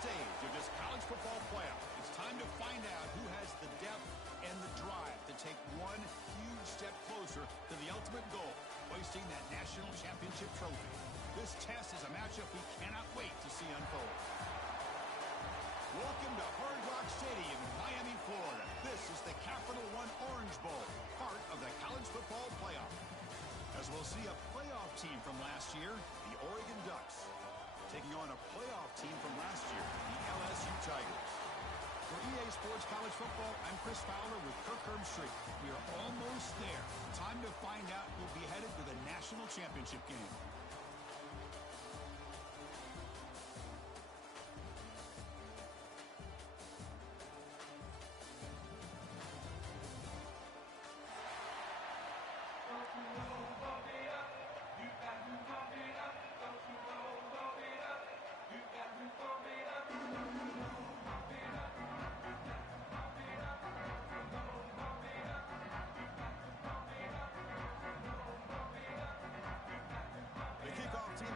stage of this college football playoff. It's time to find out who has the depth and the drive to take one huge step closer to the ultimate goal, hoisting that national championship trophy. This test is a matchup we cannot wait to see unfold. Welcome to Hard Rock Stadium in Miami, Florida. This is the Capital One Orange Bowl, part of the college football playoff. As we'll see a playoff team from last year, the Oregon Ducks, taking on a playoff team from last year, the LSU Tigers. For EA Sports College Football, I'm Chris Fowler with Kirk Herbstreit. We are almost there. Time to find out who'll be headed to the national championship game.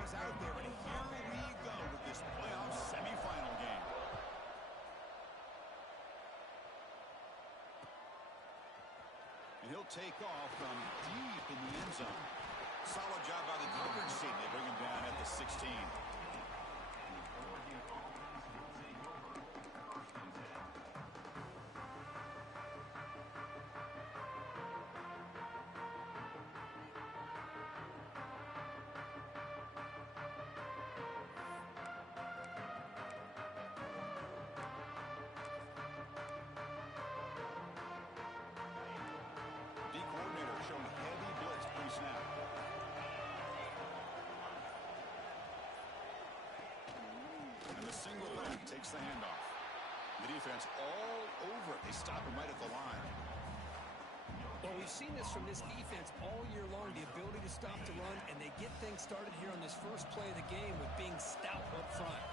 Out there, and here we go with this playoff semifinal game. And he'll take off from deep in the end zone. Solid job by the coverage team. They bring him down at the 16. Single leg takes the handoff. The defense all over it. They stop him right at the line. Well, we've seen this from this defense all year long, the ability to stop the run, and they get things started here on this first play of the game with being stout up front.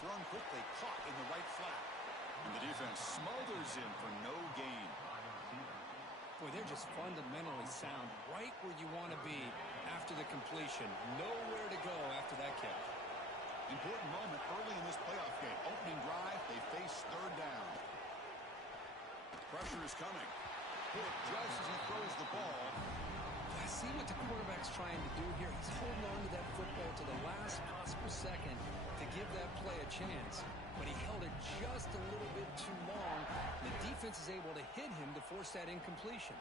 Thrown quickly, caught in the right flat. And the defense smothers him for no gain. Boy, they're just fundamentally sound right where you want to be after the completion. Nowhere to go after that catch. Important moment early in this playoff game. Opening drive, they face third down. Pressure is coming. Hit just as he throws the ball. I see what the quarterback's trying to do here. He's holding on to that football to the last possible second to give that play a chance. But he held it just a little bit too long. The defense is able to hit him to force that incompletion.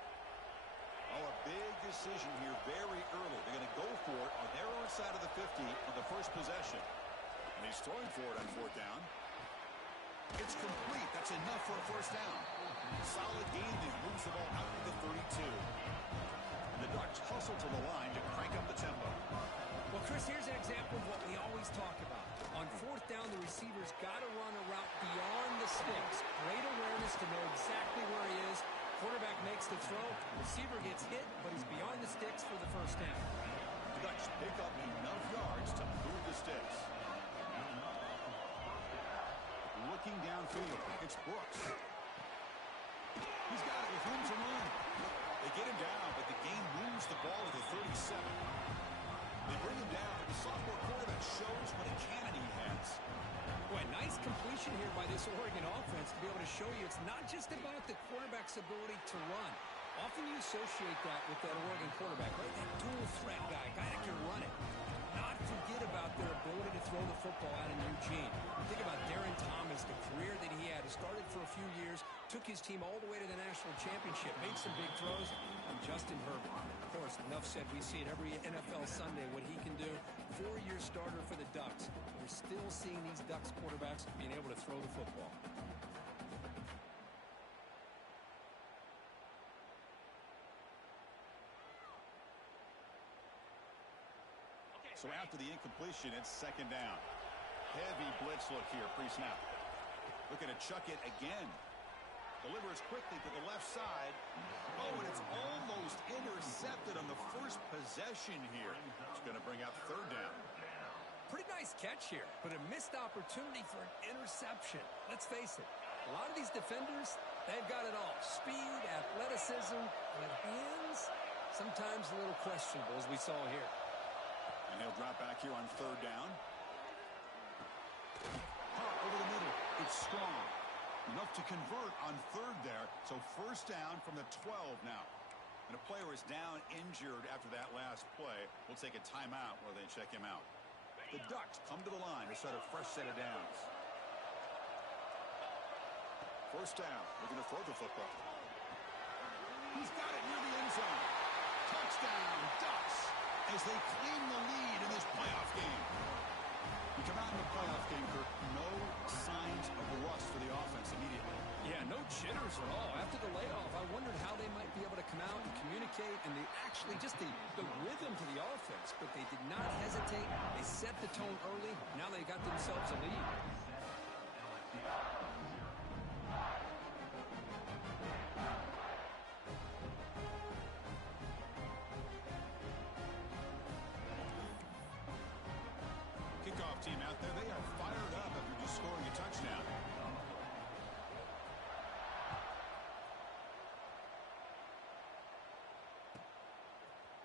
Oh, a big decision here very early. They're going to go for it on their own side of the 50 on the first possession. And he's throwing for it on fourth down. It's complete. That's enough for a first down. Solid game there. Moves the ball out to the 32. And the Ducks hustle to the line to crank up the tempo. Well, Chris, here's an example of what we always talk about. On fourth down, the receiver's got to run a route beyond the sticks. Great awareness to know exactly where he is. Quarterback makes the throw. Receiver gets hit, but he's beyond the sticks for the first down. The Ducks pick up enough yards to move the sticks. Looking downfield, it's Brooks. He's got it with room to run. They get him down, but the game moves the ball to the 37. They bring him down, but the sophomore quarterback shows what a cannon he has. Boy, nice completion here by this Oregon offense to be able to show you it's not just about the quarterback's ability to run. Often you associate that with that Oregon quarterback, right? That dual threat guy that can run it. Not forget about their ability to throw the football out in Eugene. Think about Darren Thomas, the career that he had. He started for a few years, took his team all the way to the national championship, made some big throws, and Justin Herbert. Of course, enough said, we see it every NFL Sunday what he can do. 4-year starter for the Ducks. We're still seeing these Ducks quarterbacks being able to throw the football. So after the incompletion, it's second down. Heavy blitz look here, pre-snap. Looking to chuck it again. Delivers quickly to the left side. Oh, and it's almost intercepted on the first possession here. It's going to bring out third down. Pretty nice catch here, but a missed opportunity for an interception. Let's face it, a lot of these defenders, they've got it all. Speed, athleticism, but hands, Sometimes a little questionable, as we saw here. And he'll drop back here on third down. Hot over the middle. It's strong. Enough to convert on third there. So first down from the 12 now. And a player is down injured after that last play. We'll take a timeout while they check him out. The Ducks come to the line to start a fresh set of downs. First down. Looking to throw the football. He's got it near the end zone. Touchdown, Ducks, as they claim the lead in this playoff game. You come out in the playoff game, Kirk, no signs of rust for the offense immediately. Yeah, no jitters at all. After the layoff, I wondered how they might be able to come out and communicate, and the rhythm to the offense, but they did not hesitate. They set the tone early. Now they got themselves a lead. Kickoff team out there, they are fired up after just scoring a touchdown.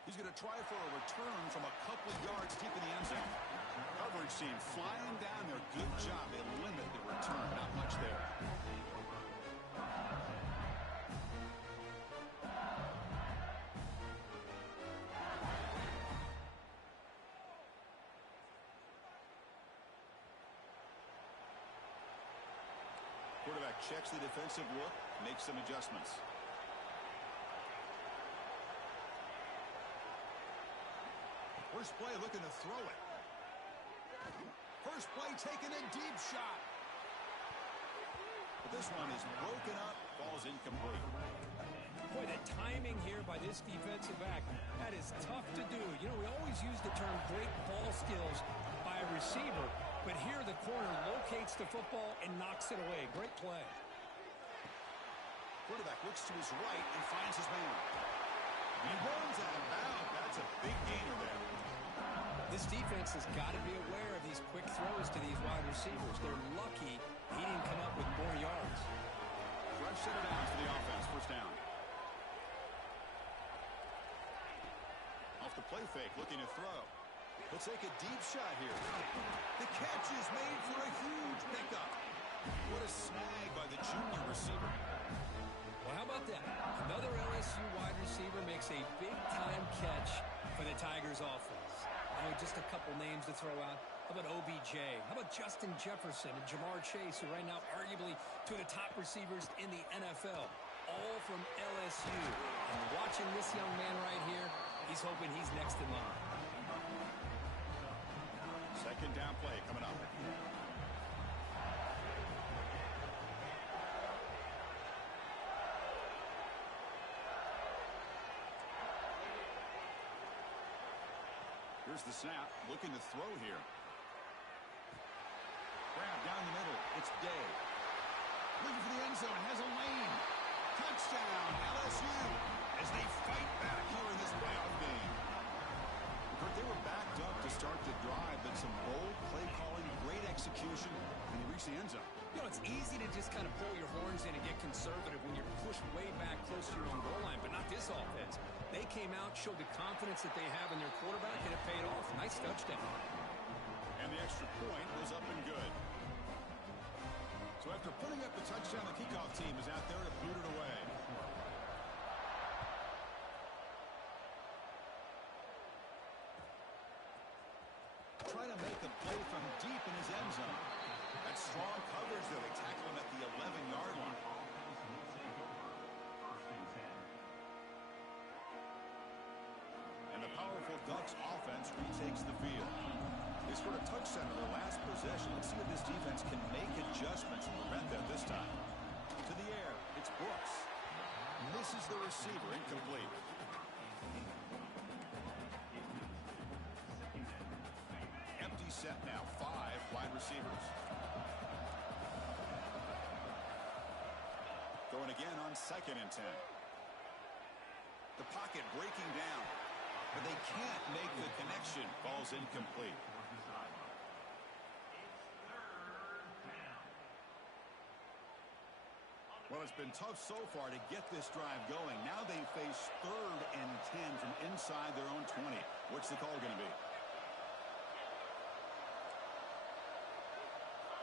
He's going to try for a return from a couple yards deep in the end zone. Coverage team flying down there. Good job. They limit the return. Not much there. Quarterback checks the defensive look, makes some adjustments. First play looking to throw it. First play taking a deep shot. But this one is broken up, falls incomplete. Boy, the timing here by this defensive back, that is tough to do. You know, we always use the term great ball skills by a receiver, but here the corner locates the football and knocks it away. Great play. Quarterback looks to his right and finds his man. He runs out of bounds. That's a big gainer there. This defense has got to be aware of these quick throws to these wide receivers. They're lucky he didn't come up with more yards. Fresh set of downs for the offense. First down. Off the play fake, looking to throw. He'll take a deep shot here. The catch is made for a huge pickup. What a snag by the junior receiver. Well, how about that? Another LSU wide receiver makes a big-time catch for the Tigers offense. I know just a couple names to throw out. How about OBJ? How about Justin Jefferson and Jamar Chase, who right now arguably two of the top receivers in the NFL, all from LSU. And watching this young man right here, he's hoping he's next in line. Second down play coming up. Here's the snap, looking to throw here. Grab down the middle, it's Day. Looking for the end zone, has a lane. Touchdown, LSU, as they fight back here in this playoff game. Kurt, they were backed up to start the drive, but some bold play calling, great execution, and they reached the end zone. You know, it's easy to just kind of pull your horns in and get conservative when you're pushed way back close to your own goal line, but not this offense. They came out, showed the confidence that they have in their quarterback, and it paid off. Nice touchdown. And the extra point was up and good. So after putting up the touchdown, the kickoff team is out there to boot it away. Trying to make a play from deep in his end zone. That's strong coverage there. They tackle him at the 11-yard line. And the powerful Ducks offense retakes the field. They scored a touchdown in their last possession. Let's see if this defense can make adjustments and prevent that this time. To the air, it's Brooks. Misses the receiver, incomplete. Empty set now, 5 wide receivers. Going again on 2nd and 10. The pocket breaking down, but they can't make the connection. Ball's incomplete. Well, it's been tough so far to get this drive going. Now they face 3rd and 10 from inside their own 20. What's the call going to be?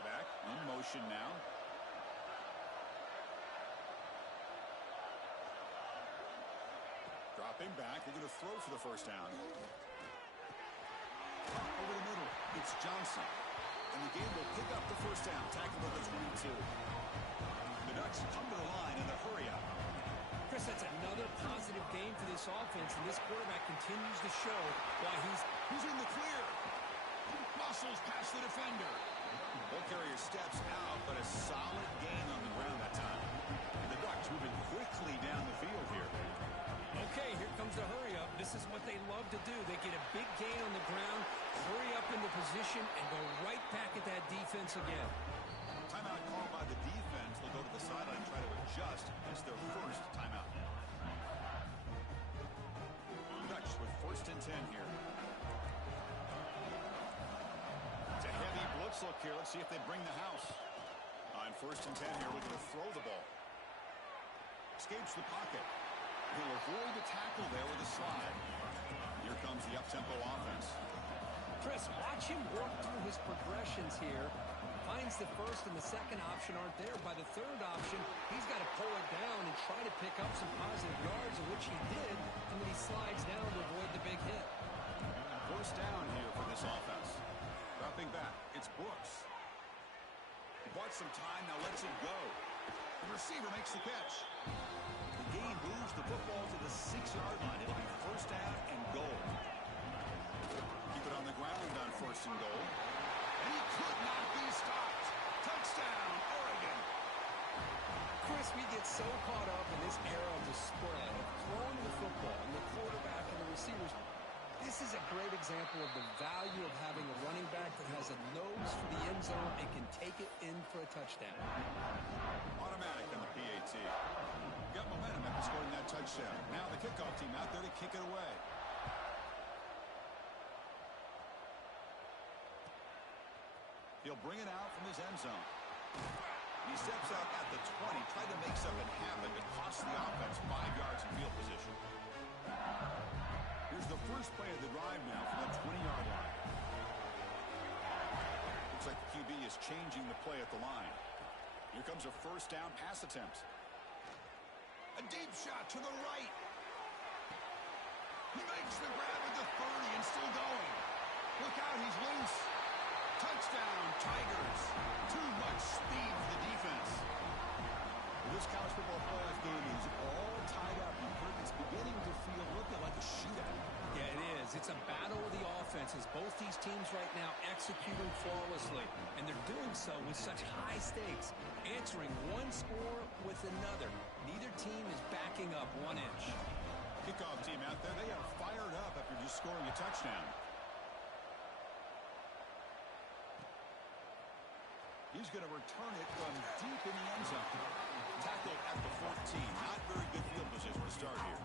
Back in motion now. Dropping back. They're going to throw for the first down. Over the middle, it's Johnson. And the game will pick up the first down. Tackled at the 22. The Ducks come to the line in the hurry up. Chris, that's another positive game for this offense, and this quarterback continues to show why he's in the clear. Muscles past the defender. Ball carrier steps out, but a solid gain on the ground that time. The Ducks moving quickly down the field here. Okay, here comes the hurry up. This is what they love to do. They get a big gain on the ground, hurry up into position, and go right back at that defense again. Timeout called by the defense. They'll go to the sideline and try to adjust. It's their first timeout. Ducks with 1st and 10 here. It's a heavy blitz look here. Let's see if they bring the house. On 1st and 10 here, looking to throw the ball. Escapes the pocket. He'll avoid the tackle there with a slide. Here comes the up-tempo offense. Chris, watch him work through his progressions here. Finds the first and the second option aren't there. By the third option, he's got to pull it down and try to pick up some positive yards, of which he did, and then he slides down to avoid the big hit. First down here for this offense. Dropping back, it's Brooks. He bought some time, now lets it go. The receiver makes the catch. The game moves the football to the 6-yard line. It'll be first down and goal. Keep it on the ground on 1st and goal. And he could not be stopped. Touchdown, Oregon. Chris, we get so caught up in this era of the spread, of throwing the football, and the quarterback and the receivers. This is a great example of the value of having a running back that has a nose for the end zone and can take it in for a touchdown. Automatic on the PAT. Got momentum after scoring that touchdown. Now the kickoff team out there to kick it away. He'll bring it out from his end zone. He steps out at the 20, tried to make something happen that cost the offense 5 yards in field position. Here's the first play of the drive now from the 20-yard line. Looks like the QB is changing the play at the line. Here comes a first down pass attempt. A deep shot to the right. He makes the grab at the 30 and still going. Look out, he's loose. Touchdown, Tigers. Too much speed for the defense. This college football playoff game is all tied up. It's beginning to feel looking like a shootout. Yeah, it is. It's a battle of the offenses. Both these teams right now executing flawlessly, and they're doing so with such high stakes, answering one score with another. Neither team is backing up 1 inch. Kickoff team out there, they are fired up after just scoring a touchdown. He's going to return it from deep in the end zone. Tackled at the 14. Not very good field position to start here.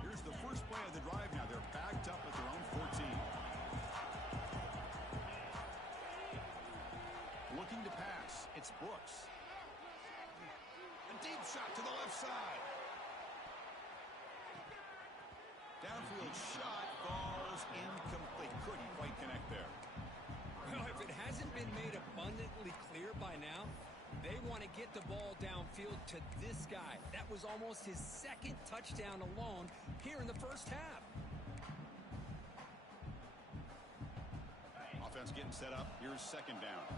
Here's the first play of the drive now. They're backed up at their own 14. Looking to pass. It's Brooks. A deep shot to the left side. Downfield shot falls incomplete. Couldn't quite connect there. Well, if it hasn't been made abundantly clear by now, they want to get the ball downfield to this guy. That was almost his 2nd touchdown alone here in the first half. Offense getting set up. Here's 2nd down.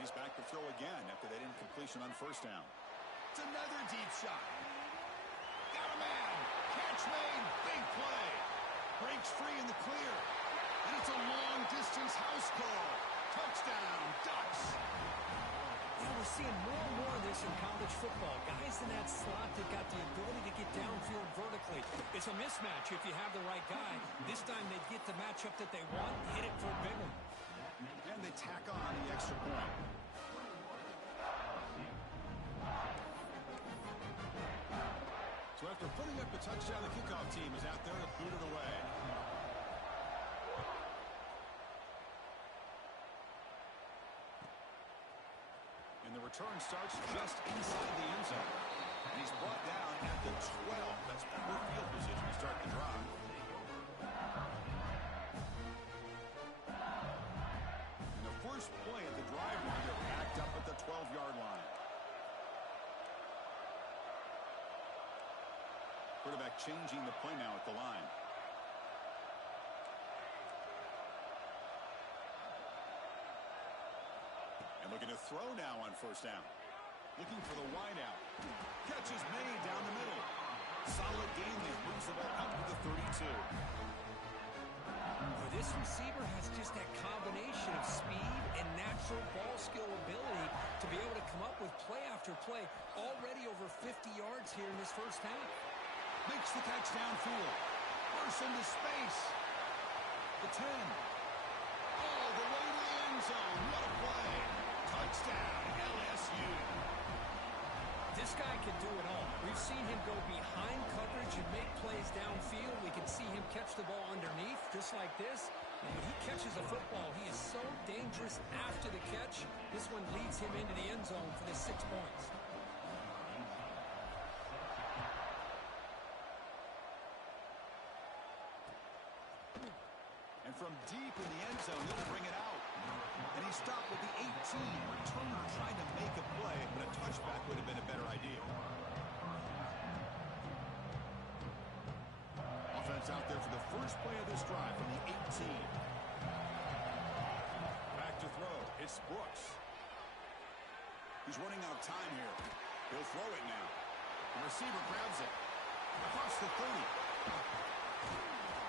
He's back to throw again after that incompletion on 1st down. It's another deep shot. Got a man. Catch made. Big play. Breaks free in the clear. And it's a long-distance house call. Touchdown, Ducks. Yeah, we're seeing more and more of this this in college football. Guys in that slot that got the ability to get downfield vertically. It's a mismatch if you have the right guy. This time they get the matchup that they want, hit it for a big one. And they tack on the extra point. So after putting up the touchdown, the kickoff team is out there to boot it away. And the return starts just inside the end zone. And he's brought down at the 12. That's poor field position to start the drive. And the first play of the drive now, they're backed up at the 12-yard line. Quarterback changing the play now at the line. And looking to throw now on first down. Looking for the wide out. Catch is made down the middle. Solid game there. Moves the ball up to the 32. For this receiver has just that combination of speed and natural ball skill ability to be able to come up with play after play. Already over 50 yards here in this first half. Makes the catch downfield. Bursts into space. The 10. All the way to the end zone. What a play. Touchdown, LSU. This guy can do it all. We've seen him go behind coverage and make plays downfield. We can see him catch the ball underneath, just like this. And when he catches a football, he is so dangerous after the catch. This one leads him into the end zone for the 6 points. From deep in the end zone, he'll bring it out. And he stopped with the 18. Returner trying to make a play, but a touchback would have been a better idea. Offense out there for the first play of this drive from the 18. Back to throw. It's Brooks. He's running out of time here. He'll throw it now. The receiver grabs it. Across the 30.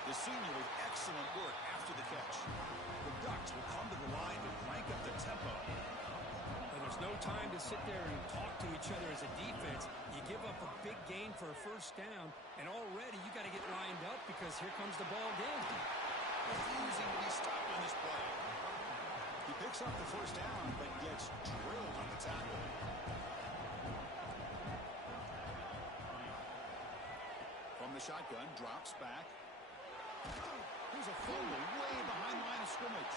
The senior with excellent work after the catch. The Ducks will come to the line to crank up the tempo. And there's no time to sit there and talk to each other as a defense. You give up a big gain for a first down, and already you got to get lined up because here comes the ball again. Refusing to be stopped on this play. He picks up the first down, but gets drilled on the tackle. From the shotgun, drops back. Here's a fumble way behind the line of scrimmage.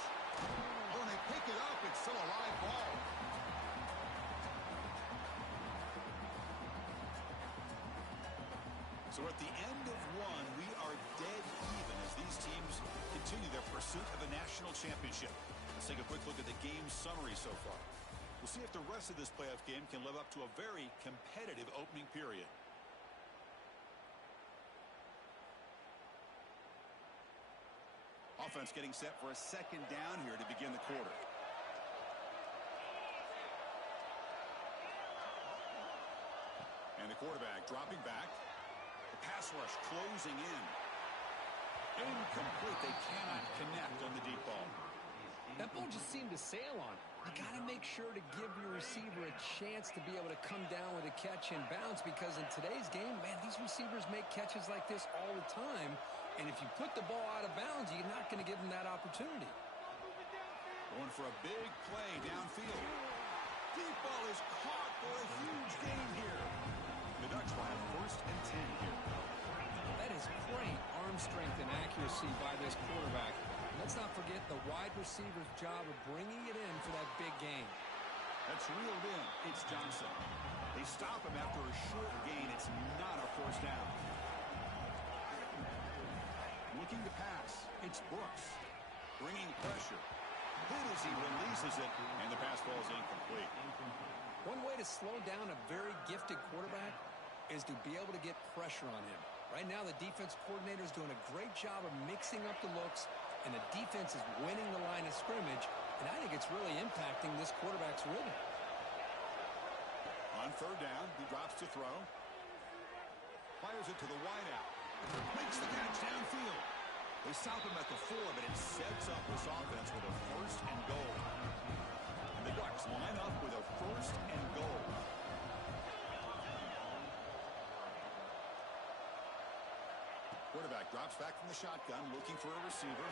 Oh, and they pick it up. It's still a live ball. So at the end of one, we are dead even as these teams continue their pursuit of a national championship. Let's take a quick look at the game summary so far. We'll see if the rest of this playoff game can live up to a very competitive opening period. Offense getting set for a second down here to begin the quarter. And the quarterback dropping back. The pass rush closing in. Incomplete. They cannot connect on the deep ball. That ball just seemed to sail on. You got to make sure to give your receiver a chance to be able to come down with a catch and bounce, because in today's game, man, these receivers make catches like this all the time. And if you put the ball out of bounds, you're not going to give them that opportunity. Going for a big play downfield. Deep ball is caught for a huge gain here. The Ducks will have first and 10 here. That is great arm strength and accuracy by this quarterback. Let's not forget the wide receiver's job of bringing it in for that big gain. That's reeled in. It's Johnson. They stop him after a short gain. It's not a first down. Looking to pass. It's Brooks. Bringing pressure. Hit as he releases it, and the pass ball is incomplete. One way to slow down a very gifted quarterback is to be able to get pressure on him. Right now, the defense coordinator is doing a great job of mixing up the looks, and the defense is winning the line of scrimmage, and I think it's really impacting this quarterback's rhythm. On third down, he drops to throw. Fires it to the wideout. Makes the catch downfield. They stop him at the 4, but it sets up this offense with a first and goal. And the Ducks line up with a first and goal. Drops back from the shotgun, looking for a receiver.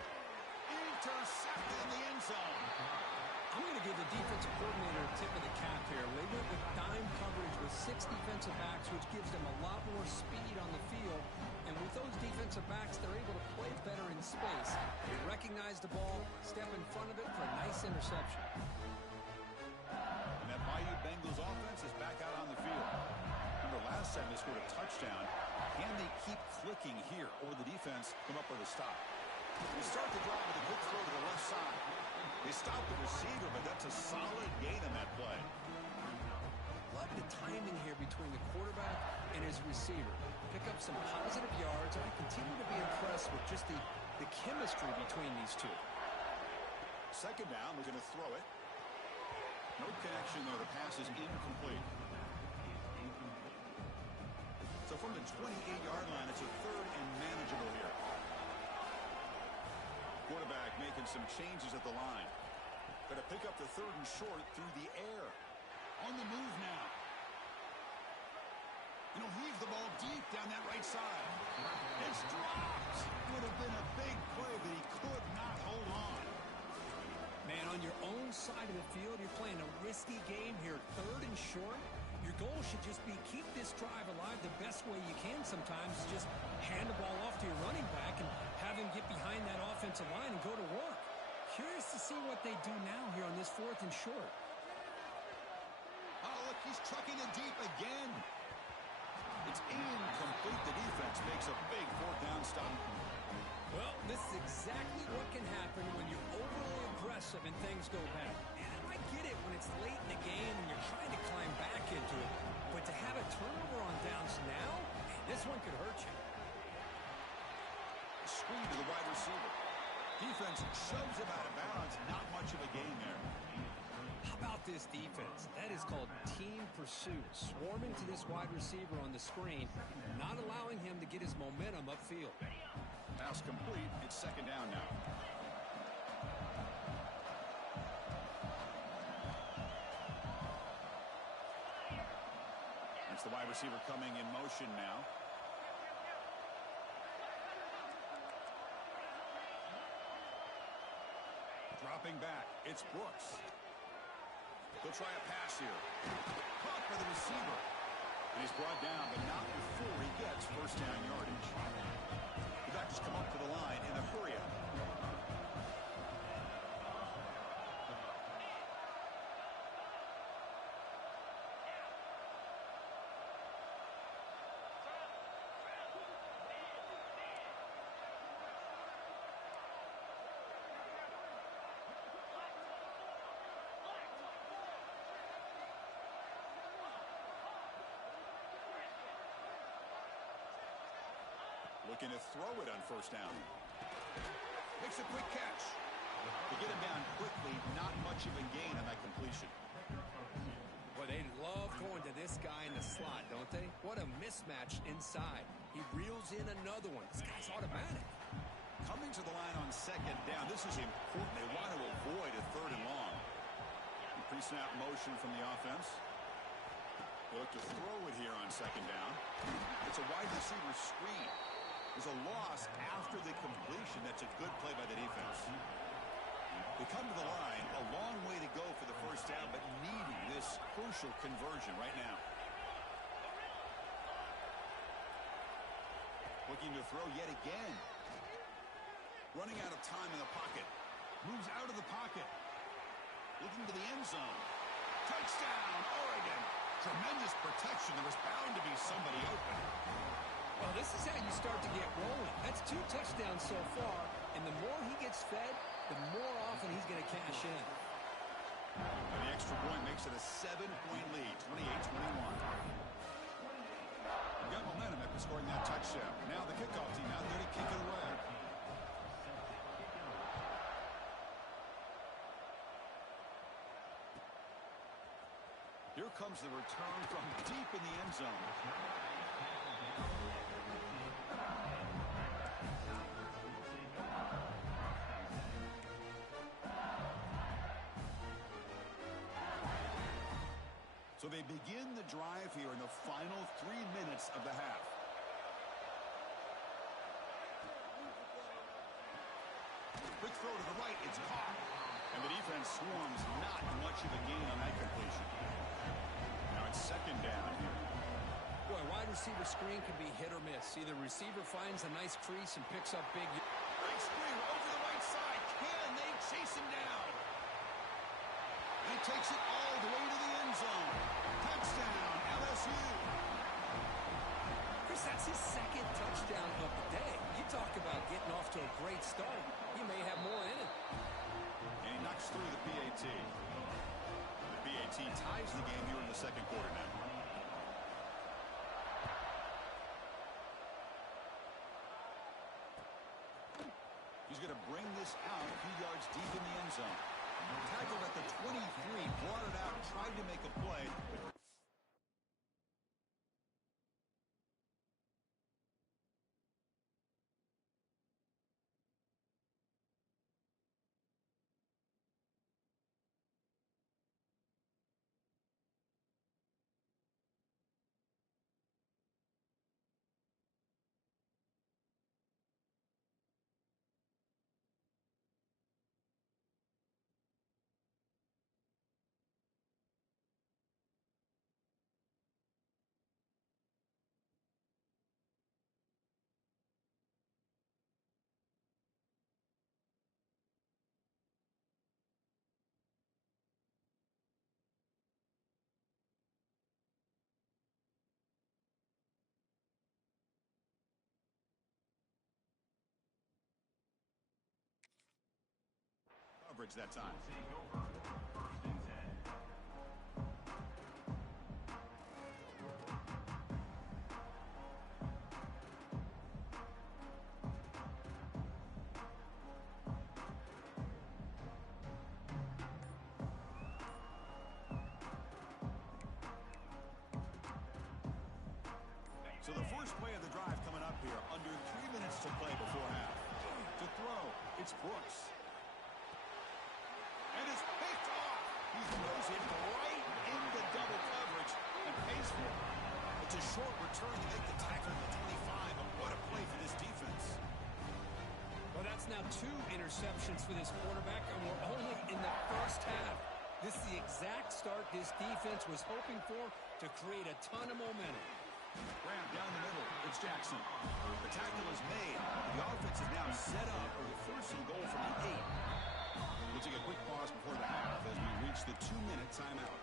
Intercepted in the end zone. I'm going to give the defensive coordinator a tip of the cap here. They went with dime coverage with 6 defensive backs, which gives them a lot more speed on the field. And with those defensive backs, they're able to play better in space. They recognize the ball, step in front of it for a nice interception. And that Bayou Bengals offense is back out on the field. Remember, last time they scored a touchdown. Can they keep clicking here, or the defense come up with a stop? They start the drive with a quick throw to the left side. They stop the receiver, but that's a solid gain on that play. Love the timing here between the quarterback and his receiver. Pick up some positive yards, and I continue to be impressed with just the chemistry between these two. Second down, we're going to throw it. No connection there. The pass is incomplete. So from the 28-yard line, it's a third and manageable here. Quarterback making some changes at the line. Got to pick up the third and short through the air. On the move now. And he'll heave the ball deep down that right side. It's dropped. Would have been a big play, but he could not hold on. Man, on your own side of the field, you're playing a risky game here. Third and short. Your goal should just be keep this drive alive the best way you can sometimes. Just hand the ball off to your running back and have him get behind that offensive line and go to work. Curious to see what they do now here on this fourth and short. Oh, look, he's trucking it deep again. It's incomplete. The defense makes a big fourth down stop. Well, this is exactly what can happen when you're overly aggressive and things go bad. And I get it when it's late in the game and you're trying to climb back into it. But to have a turnover on downs now, man, this one could hurt you. Screen to the wide receiver. Defense shoves him out of bounds. Not much of a gain there. How about this defense? That is called team pursuit. Swarming to this wide receiver on the screen, not allowing him to get his momentum upfield. Pass complete. It's second down now. It's the wide receiver coming in motion now. Dropping back. It's Brooks. He'll try a pass here. Caught by the receiver. And he's brought down, but not before he gets first down yardage. The Ducks come up to the line in a hurry-up. Looking to throw it on first down. Makes a quick catch. To get him down quickly, not much of a gain on that completion. Boy, they love going to this guy in the slot, don't they? What a mismatch inside. He reels in another one. This guy's automatic. Coming to the line on second down. This is important. They want to avoid a third and long. Pre-snap motion from the offense. They look to throw it here on second down. It's a wide receiver screen. There's a loss after the completion. That's a good play by the defense. They come to the line, a long way to go for the first down, but needing this crucial conversion right now. Looking to throw yet again. Running out of time in the pocket. Moves out of the pocket. Looking to the end zone. Touchdown, Oregon. Tremendous protection. There was bound to be somebody open. Well, this is how you start to get rolling. That's 2 touchdowns so far, and the more he gets fed, the more often he's going to cash in. And the extra point makes it a 7-point lead, 28-21. We've got momentum after scoring that touchdown. Now the kickoff team out there to kick it away. Here comes the return from deep in the end zone. So they begin the drive here in the final 3 minutes of the half. Quick throw to the right. It's caught. And the defense swarms not much of a gain on that completion. Now it's second down here. Boy, wide receiver screen can be hit or miss. Either receiver finds a nice crease and picks up big. Great screen over the right side. Can they chase him down? He takes it all the way to the end zone. Touchdown, LSU. Chris, that's his second touchdown of the day. You talk about getting off to a great start. He may have more in it. And he knocks through the PAT. The PAT ties the game here in the second quarter now. He's going to bring this out a few yards deep in the end zone. Tackled at the 23, brought it out, tried to make a play. Coverage that time. So the first play of the drive coming up here. Under 3 minutes to play before half. To throw, it's Brooks. And it's picked off. He throws it right into double coverage and pays for it. It's a short return to make the tackle at the 25, but what a play for this defense. Well, that's now 2 interceptions for this quarterback, and we're only in the first half. This is the exact start this defense was hoping for to create a ton of momentum. Graham down the middle. It's Jackson. The tackle is made. The offense is now set up for the first and goal from the 8. We'll take a quick pause before the half as we reach the 2-minute timeout.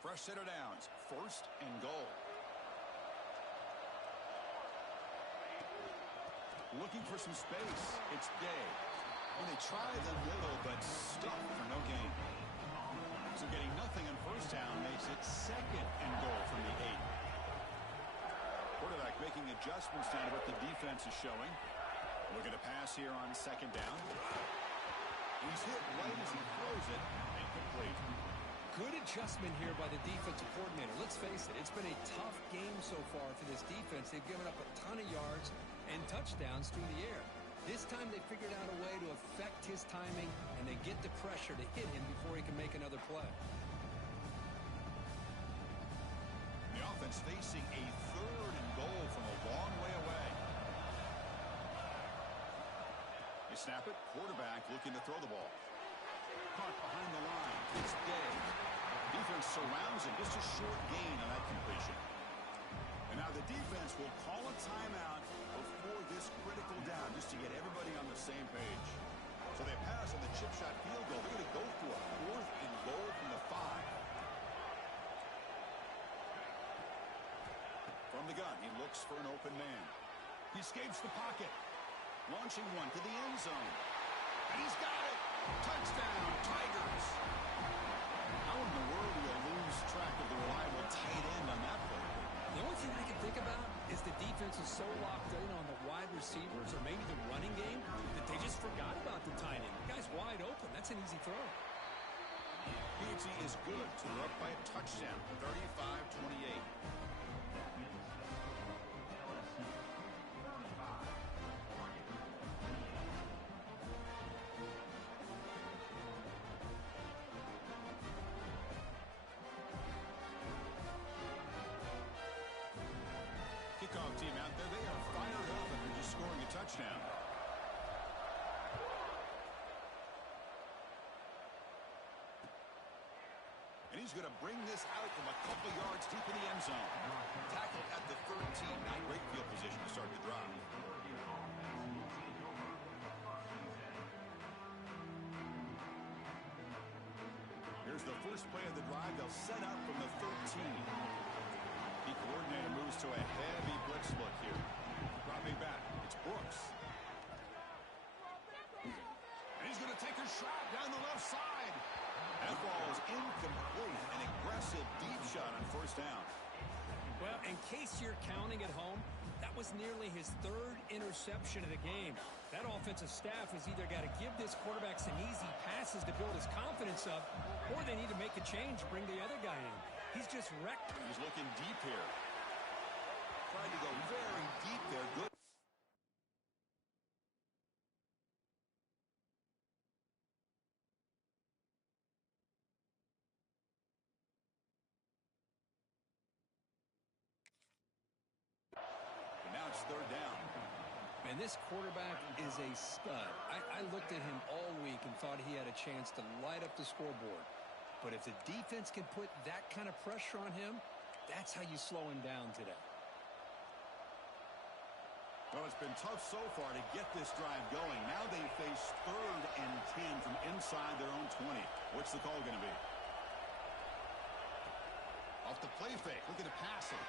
Fresh set of downs. First and goal. Looking for some space. It's Day. And they try the middle, but stuck for no gain. So getting nothing on first down makes it second and goal from the 8. Quarterback making adjustments down to what the defense is showing. Looking to pass here on second down. He's hit right as he throws it. Incomplete. Good adjustment here by the defensive coordinator. Let's face it, it's been a tough game so far for this defense. They've given up a ton of yards and touchdowns through the air. This time they figured out a way to affect his timing, and they get the pressure to hit him before he can make another play. The offense facing a third and goal from a long way away. They snap it. Quarterback looking to throw the ball. Caught behind the line. It's Day. Defense surrounds him. Just a short gain on that completion. And now the defense will call a timeout before this critical down just to get everybody on the same page. So they pass on the chip shot field goal. They're going to go for a fourth and goal from the 5. From the gun, he looks for an open man. He escapes the pocket. Launching one to the end zone. And he's got it. Touchdown, Tigers. How in the world do you lose track of the reliable tight end on that play? The only thing I can think about is the defense is so locked in on the wide receivers or maybe the running game that they just forgot about the tight end. The guy's wide open. That's an easy throw. PAT is good, so they're up by a touchdown, 35-28. Kickoff team out there, they are fired up after just scoring a touchdown. touchdown. And he's going to bring this out from a couple yards deep in the end zone. Tackled at the 13. Not great field position to start the drive. Here's the first play of the drive. They'll set out from the 13. The coordinator moves to a heavy blitz look here. Dropping back. It's Brooks. And he's going to take a shot down the left side. That ball is incomplete. An aggressive deep shot on first down. Well, in case you're counting at home, that was nearly his third interception of the game. That offensive staff has either got to give this quarterback some easy passes to build his confidence up, or they need to make a change, bring the other guy in. He's just wrecked. He's looking deep here. Trying to go very deep there. Good. And now it's third down. And this quarterback is a stud. I looked at him all week and thought he had a chance to light up the scoreboard. But if the defense can put that kind of pressure on him, that's how you slow him down today. Well, it's been tough so far to get this drive going. Now they face 3rd and 10 from inside their own 20. What's the call going to be? Off the play fake. Look at the passing.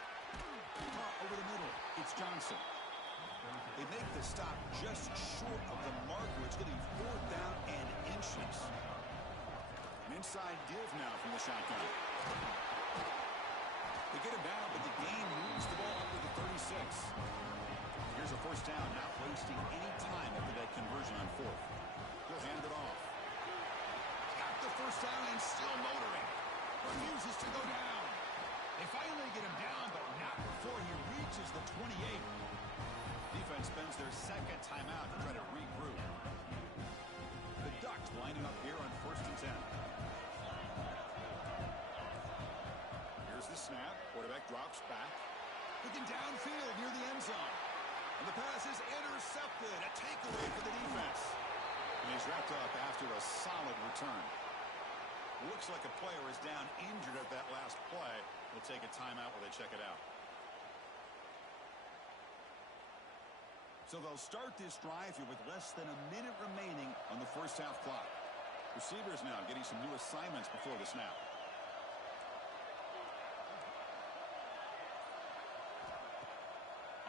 Over the middle. It's Johnson. They make the stop just short of the marker. It's going to be 4th down and inches. An inside div now from the shotgun. They get him down, but the game moves the ball up to the 36. Here's a first down, not wasting any time after that conversion on 4th. He'll hand it off. Got the first down and still motoring. Refuses to go down. They finally get him down, but not before he reaches the 28. Defense spends their second timeout to try to regroup. The Ducks lining up here on 1st and 10. Here's the snap. Quarterback drops back. Looking downfield near the end zone. And the pass is intercepted. A takeaway for the defense. And he's wrapped up after a solid return. Looks like a player is down injured at that last play. We'll take a timeout while they check it out. So they'll start this drive here with less than a minute remaining on the first half clock. Receivers now getting some new assignments before the snap.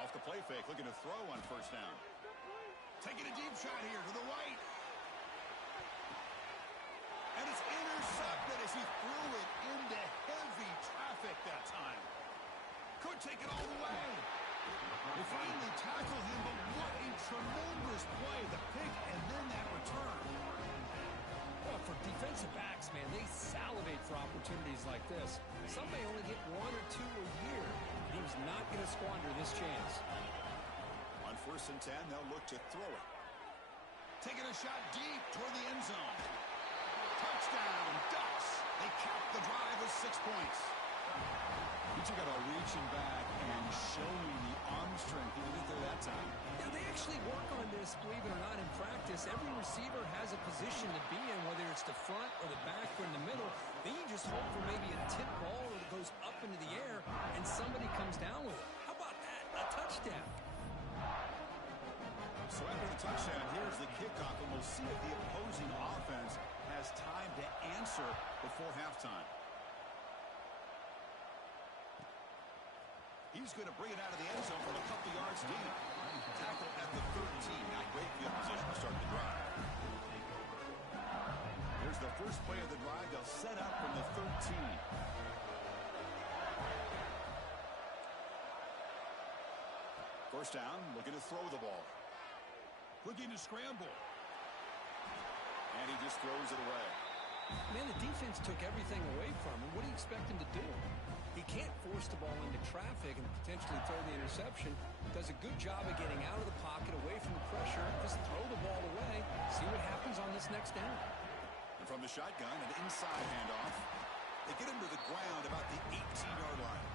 Off the play fake, looking to throw on first down. Taking a deep shot here to the right. And it's intercepted as he threw it into heavy traffic that time. Could take it all the way. They finally tackle him, but what a tremendous play. The pick and then that return. Well, for defensive backs, man, they salivate for opportunities like this. Some may only get 1 or 2 a year. He was not going to squander this chance. On 1st and 10, they'll look to throw it. Taking a shot deep toward the end zone. Touchdown, Ducks. They cap the drive with 6 points. He took about reaching back and showing the arm strength. He didn't get there that time. Yeah, they actually work on this, believe it or not, in practice. Every receiver has a position to be in, whether it's the front or the back or in the middle. Then you just hope for maybe a tip ball that goes up into the air and somebody comes down with it. How about that? A touchdown. So after the touchdown, here's the kickoff, and we'll see if the opposing offense has time to answer before halftime. He's going to bring it out of the end zone from a couple yards deep. Tackled at the 13. Not great field position to start the drive. Here's the first play of the drive. They'll set up from the 13. First down, looking to throw the ball. Looking to scramble. And he just throws it away. Man, the defense took everything away from him. What do you expect him to do? He can't force the ball into traffic and potentially throw the interception. Does a good job of getting out of the pocket, away from the pressure. Just throw the ball away. See what happens on this next down. And from the shotgun, an inside handoff. They get him to the ground about the 18-yard line.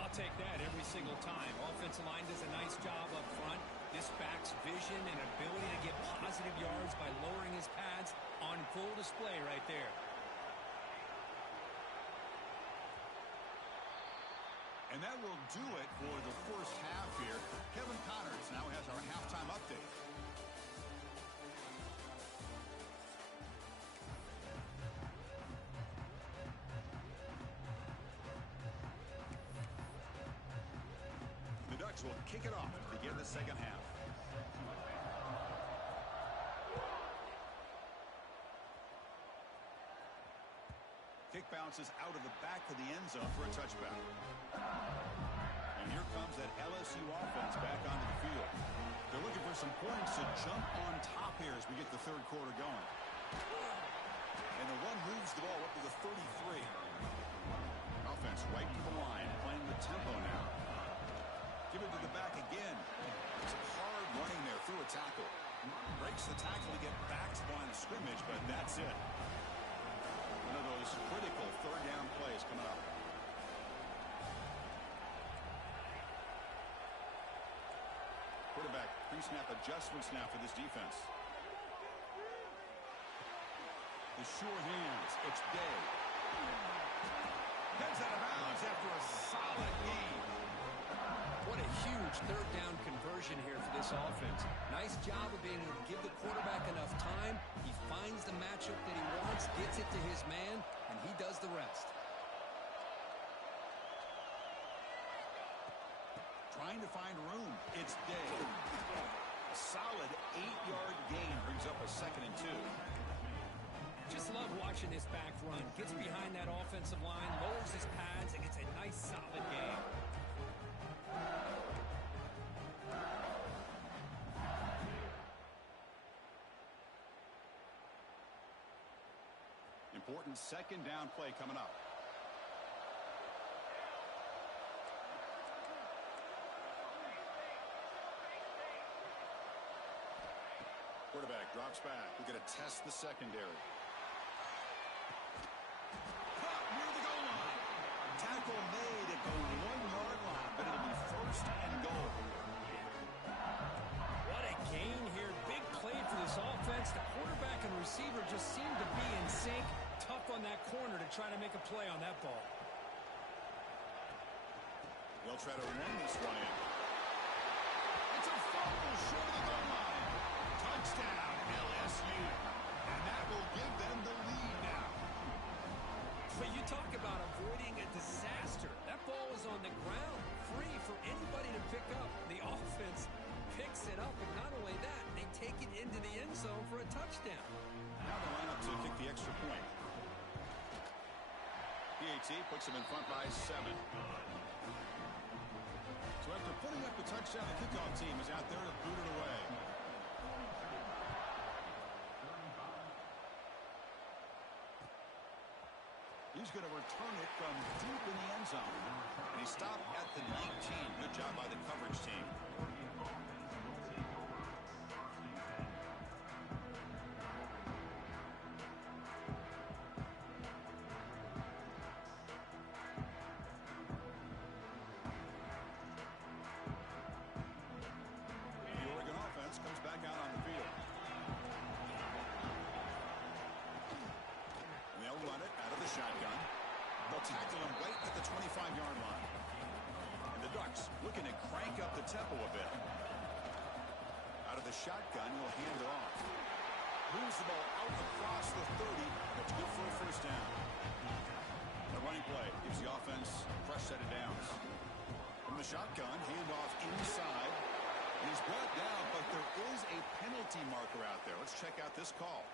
I'll take that every single time. Offensive line does a nice job up front. This back's vision and ability to get positive yards by lowering his pads on full display right there. And that will do it for the first half here. Kevin Connors now has our halftime update. The Ducks will kick it off to begin the second half. Kick bounces out of the back of the end zone for a touchback. And here comes that LSU offense back onto the field. They're looking for some points to jump on top here as we get the third quarter going. And the one moves the ball up to the 33. Offense right to the line, playing the tempo now. Give it to the back again. It's hard running there through a tackle. Breaks the tackle to get back to the line of scrimmage, but that's it. One of those critical third down plays coming up. Quarterback pre-snap adjustments now for this defense. The sure hands. It's Day. Heads out of bounds after a solid game. What a huge third down conversion here for this offense. Nice job of being able to give the quarterback enough time. He finds the matchup that he wants, gets it to his man, and he does the rest. Trying to find room. It's Day. A solid 8-yard gain brings up a 2nd and 2. Just love watching this back run. Gets behind that offensive line, lowers his pads, and gets a nice solid gain. Important second down play coming up. Quarterback drops back. We're going to test the secondary. Caught near the goal line. Tackle made at the 1-yard line, but it'll be 1st and goal. What a gain here. Big play for this offense. The quarterback and receiver just seem to be in sync. Tough on that corner to try to make a play on that ball. They'll try to run this one in. It's a fumble short of the goal line. Touchdown, LSU. And that will give them the lead now. But you talk about avoiding a disaster. That ball is on the ground, free for anybody to pick up. The offense picks it up, and not only that, they take it into the end zone for a touchdown. Now the lineup to kick the extra point. PAT puts them in front by 7. So after putting up the touchdown, the kickoff team is out there to boot it away. He's going to return it from deep in the end zone. And he stopped at the 19. Good job by the coverage team. The Oregon offense comes back out on the field. And they'll run it out of the shotgun. They'll tackle him right at the 25-yard line. And the Ducks looking to crank up the tempo a bit. Out of the shotgun, he'll hand it off. Moves the ball out across the 30. That's good for a 1st down. The running play gives the offense a fresh set of downs. From the shotgun, handoff inside. He's brought down, but there is a penalty marker out there. Let's check out this call.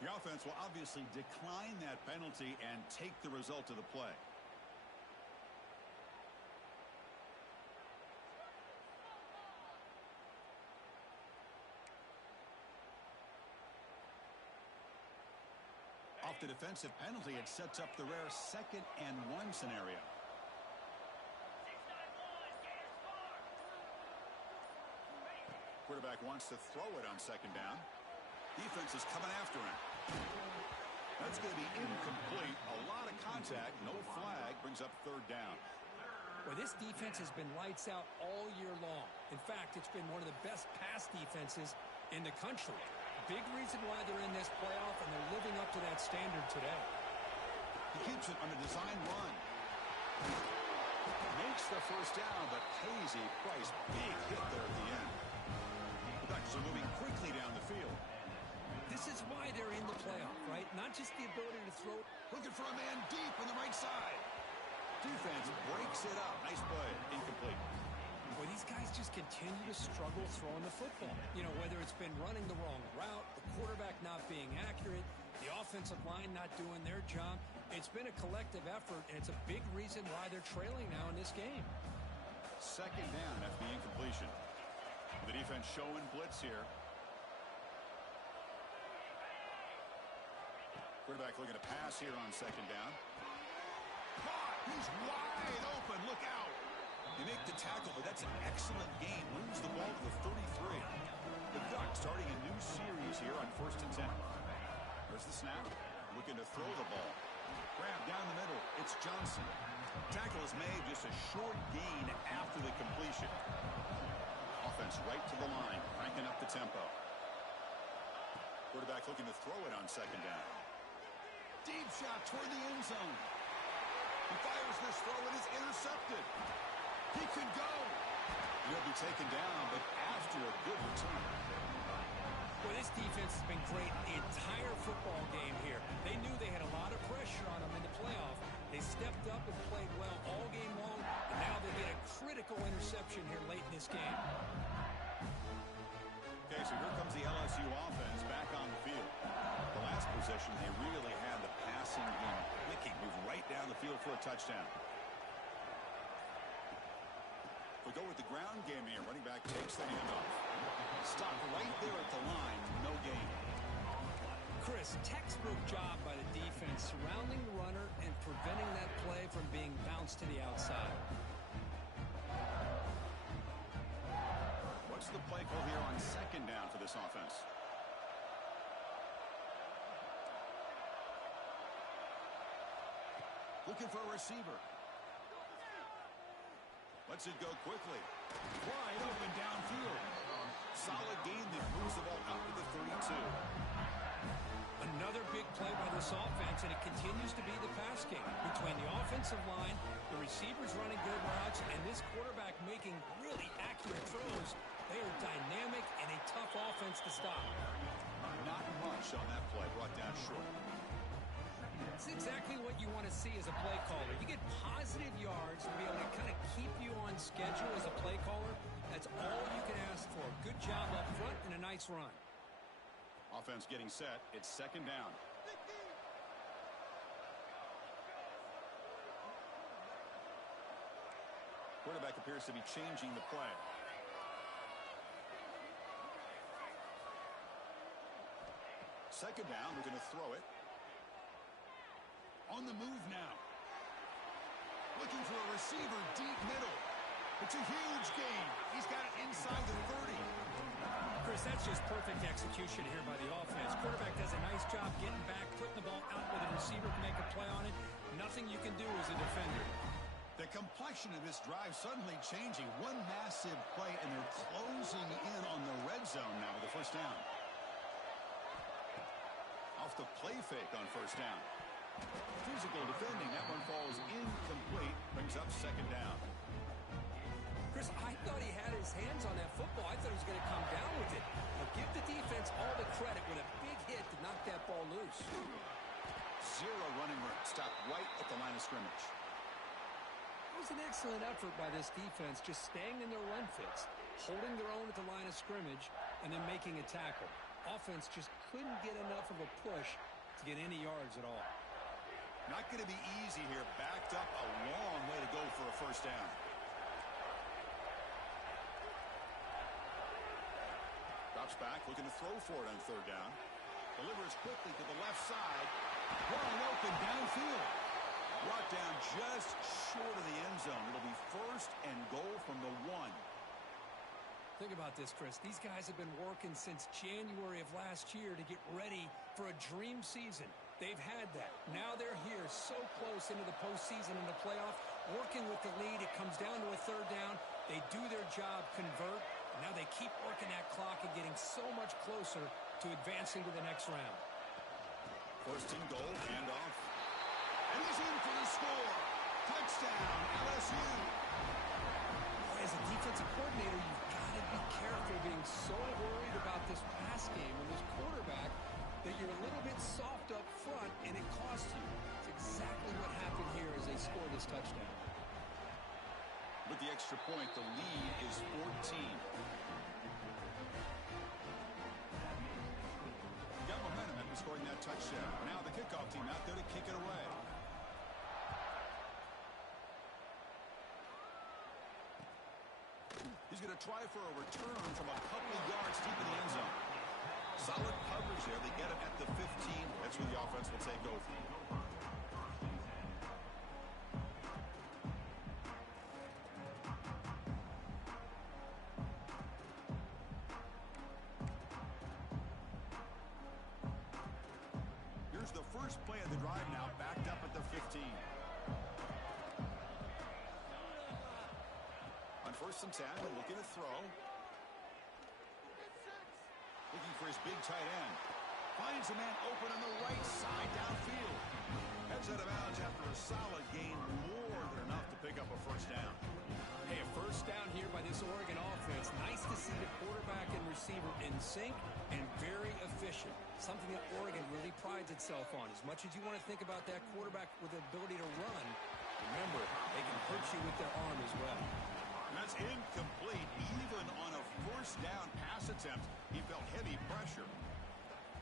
The offense will obviously decline that penalty and take the result of the play. Off the defensive penalty, it sets up the rare 2nd and 1 scenario. Quarterback wants to throw it on 2nd down. Defense is coming after him. That's going to be incomplete. A lot of contact. No flag. Brings up 3rd down. Well, this defense has been lights out all year long. In fact, it's been one of the best pass defenses in the country. Big reason why they're in this playoff, and they're living up to that standard today. He keeps it on a design run. Makes the first down, but pays a price. Big hit there at the end. The Ducks are moving quickly down the field. This is why they're in the playoff, right? Not just the ability to throw. Looking for a man deep on the right side. Defense breaks it up. Nice play. Incomplete. Well, these guys just continue to struggle throwing the football. You know, whether it's been running the wrong route, the quarterback not being accurate, the offensive line not doing their job. It's been a collective effort, and it's a big reason why they're trailing now in this game. Second down after the incompletion. The defense showing blitz here. Quarterback looking to pass here on second down. Caught! He's wide open. Look out! They make the tackle, but that's an excellent gain. Moves the ball to the 33. The Ducks starting a new series here on 1st and 10. There's the snap. Looking to throw the ball. Grab down the middle. It's Johnson. Tackle is made, just a short gain after the completion. Offense right to the line, cranking up the tempo. Quarterback looking to throw it on second down. Deep shot toward the end zone. He fires this throw and it's intercepted. He can go. He'll be taken down, but after a good return. Well, this defense has been great the entire football game here. They knew they had a lot of pressure on them in the playoff. They stepped up and played well all game long, and now they get a critical interception here late in this game. Okay, so here comes the LSU offense back on the field. The last possession, they really had the passing game clicking, move right down the field for a touchdown. We go with the ground game here. Running back takes the handoff. Stop right there at the line. No gain. Chris, textbook job by the defense, surrounding the runner and preventing that play from being bounced to the outside. What's the play call here on second down for this offense? Looking for a receiver. Lets it go quickly. Wide open downfield. Solid gain that moves the ball out to the 32. Another big play by this offense, and it continues to be the pass game. Between the offensive line, the receivers running good routes, and this quarterback making really accurate throws, they are dynamic and a tough offense to stop. Not much on that play, brought down short. It's exactly what you want to see as a play caller. You get positive yards to be able to kind of keep you on schedule as a play caller. That's all you can ask for. Good job up front and a nice run. Offense getting set. It's second down. Quarterback appears to be changing the play. Second down, we're going to throw it. On the move now. Looking for a receiver deep middle. It's a huge gain. He's got it inside the 30. Chris, that's just perfect execution here by the offense. Quarterback does a nice job getting back, putting the ball out with a receiver to make a play on it. Nothing you can do as a defender. The complexion of this drive suddenly changing. One massive play, and they're closing in on the red zone now with the first down. Off the play fake on first down. Physical defending. That one falls incomplete. Brings up second down. Chris, I thought he had his hands on that football. I thought he was going to come down with it. But give the defense all the credit with a big hit to knock that ball loose. Zero running room. Stopped right at the line of scrimmage. It was an excellent effort by this defense, just staying in their run fits, holding their own at the line of scrimmage, and then making a tackle. Offense just couldn't get enough of a push to get any yards at all. Not going to be easy here. Backed up a long way to go for a first down. Drops back, looking to throw for it on third down. Delivers quickly to the left side. Wide open downfield. Brought down just short of the end zone. It'll be first and goal from the 1. Think about this, Chris. These guys have been working since January of last year to get ready for a dream season. They've had that. Now they're here so close into the postseason and the playoff. Working with the lead, it comes down to a third down. They do their job, convert, and now they keep working that clock and getting so much closer to advancing to the next round. First and goal, handoff. And he's in for the score. Touchdown, LSU. Boy, as a defensive coordinator, you've got to be careful being so worried about this pass game and this quarterback that you're a little bit soft up front and it costs you. It's exactly what happened here as they score this touchdown. With the extra point, the lead is 14. Got momentum after scoring that touchdown. Now the kickoff team out there to kick it away. He's going to try for a return from a couple yards deep in the end zone. Solid coverage there. They get him at the 15. That's where the offense will take over. Here's the first play of the drive now, backed up at the 15. On first and 10, looking to throw. Looking for his big tight end. Finds a man open on the right side downfield. Heads out of bounds after a solid gain, more than enough to pick up a first down. Hey, a first down here by this Oregon offense. Nice to see the quarterback and receiver in sync and very efficient. Something that Oregon really prides itself on. As much as you want to think about that quarterback with the ability to run, remember, they can hurt you with their arm as well. And that's incomplete. Even on a first down pass attempt, he felt heavy pressure.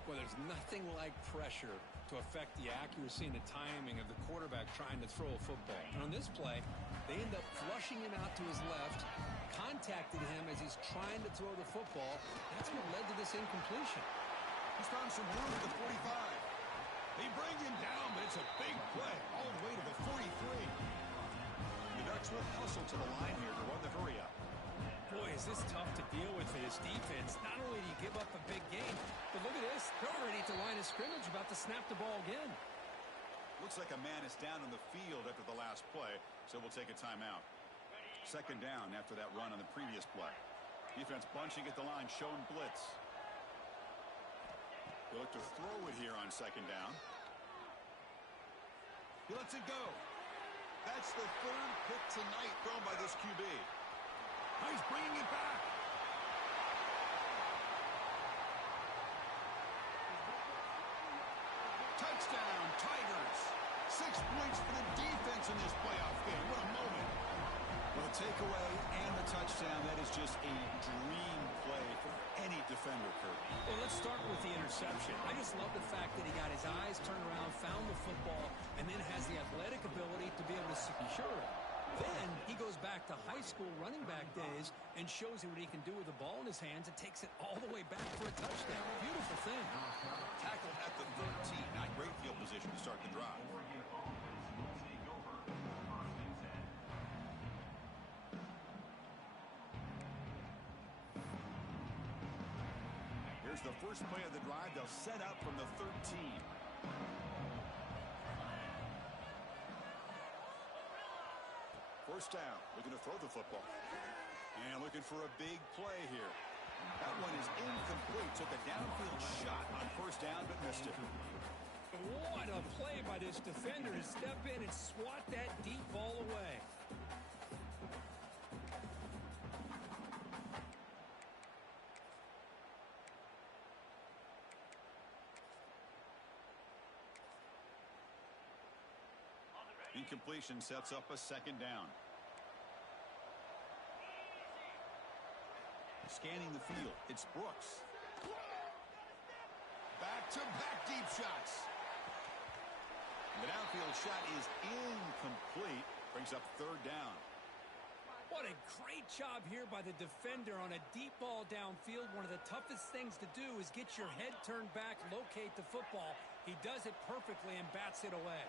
Well, there's nothing like pressure to affect the accuracy and the timing of the quarterback trying to throw a football. And on this play, they end up flushing him out to his left, contacted him as he's trying to throw the football. That's what led to this incompletion. He's found some room at the 45. They bring him down, but it's a big play all the way to the 43. The Ducks will hustle to the line here to run the hurry up. Boy, is this tough to deal with for this defense. Not only do you give up a big game, but look at this. They're already at the line of scrimmage, about to snap the ball again. Looks like a man is down on the field after the last play, so we'll take a timeout. Second down after that run on the previous play. Defense bunching at the line, showing blitz. They look to throw it here on second down. He lets it go. That's the third pick tonight thrown by this QB. He's bringing it back. Touchdown, Tigers. 6 points for the defense in this playoff game. What a moment. Well, the takeaway and the touchdown, that is just a dream play for any defender, Kurt. Well, let's start with the interception. I just love the fact that he got his eyes turned around, found the football, and then has the athletic ability to be able to secure it. Then he goes back to high school running back days and shows you what he can do with the ball in his hands and takes it all the way back for a touchdown. Beautiful thing. Tackled at the 13. Not great field position to start the drive. Here's the first play of the drive. They'll set up from the 13. First down, looking to throw the football. And looking for a big play here. That one is incomplete. Took a downfield shot on first down, but missed it. What a play by this defender to step in and swat that deep ball away. Incompletion sets up a second down. Scanning the field, it's Brooks. Back-to-back deep shots. The downfield shot is incomplete. Brings up third down. What a great job here by the defender on a deep ball downfield. One of the toughest things to do is get your head turned back, locate the football. He does it perfectly and bats it away.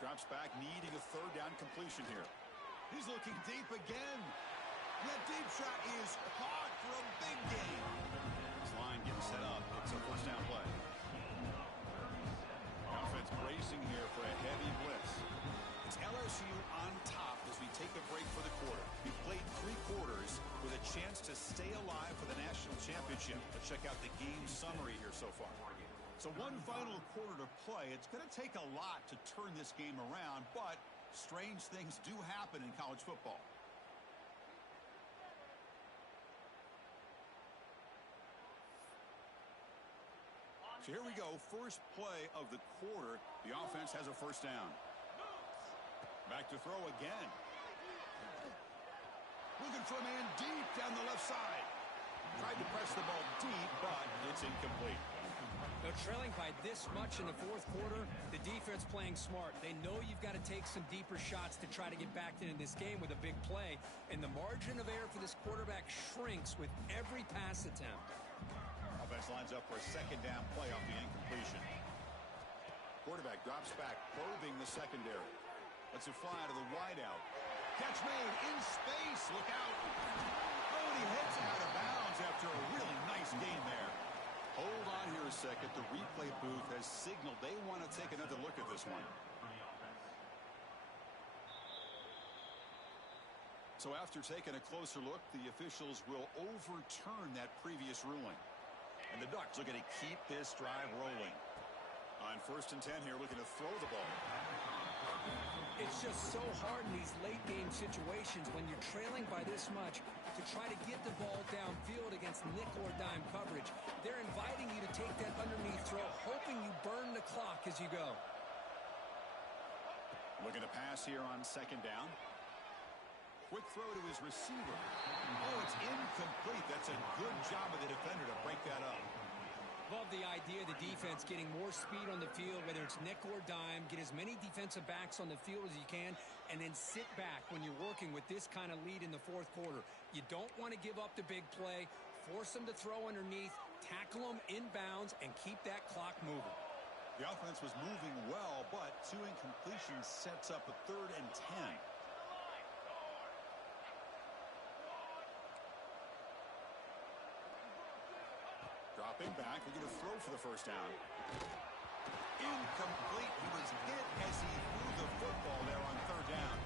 Drops back, needing a third down completion here. He's looking deep again. That deep shot is caught for a big gain. This line getting set up. It's a first down play. Offense bracing here for a heavy blitz. a break for the quarter. We played 3 quarters with a chance to stay alive for the national championship. Let's check out the game summary here so far. So one final quarter to play. It's going to take a lot to turn this game around, but strange things do happen in college football. So here we go. First play of the quarter. The offense has a first down. Back to throw again. Looking for a man deep down the left side. Tried to press the ball deep, but it's incomplete. They're trailing by this much in the fourth quarter. The defense playing smart. They know you've got to take some deeper shots to try to get back into this game with a big play. And the margin of error for this quarterback shrinks with every pass attempt. Offense lines up for a second down play off the incompletion. Quarterback drops back, probing the secondary. Lets it fly out of the wideout. Catch made in space. Look out. Oh, and he heads out of bounds after a really nice gain there. Hold on here a second. The replay booth has signaled they want to take another look at this one. So after taking a closer look, the officials will overturn that previous ruling. And the Ducks looking to keep this drive rolling. On 1st and 10 here, looking to throw the ball. It's just so hard in these late-game situations when you're trailing by this much to try to get the ball downfield against nickel or dime coverage. They're inviting you to take that underneath throw, hoping you burn the clock as you go. Looking to pass here on 2nd down. Quick throw to his receiver. Oh, it's incomplete. That's a good job of the defender to break that up. Love the idea of the defense getting more speed on the field, whether it's nickel or dime. Get as many defensive backs on the field as you can, and then sit back when you're working with this kind of lead in the fourth quarter. You don't want to give up the big play. Force them to throw underneath, tackle them inbounds, and keep that clock moving. The offense was moving well, but 2 incompletions sets up a 3rd and 10. Dropping back, we're going to throw for the first down. Incomplete. He was hit as he threw the football there on 3rd down.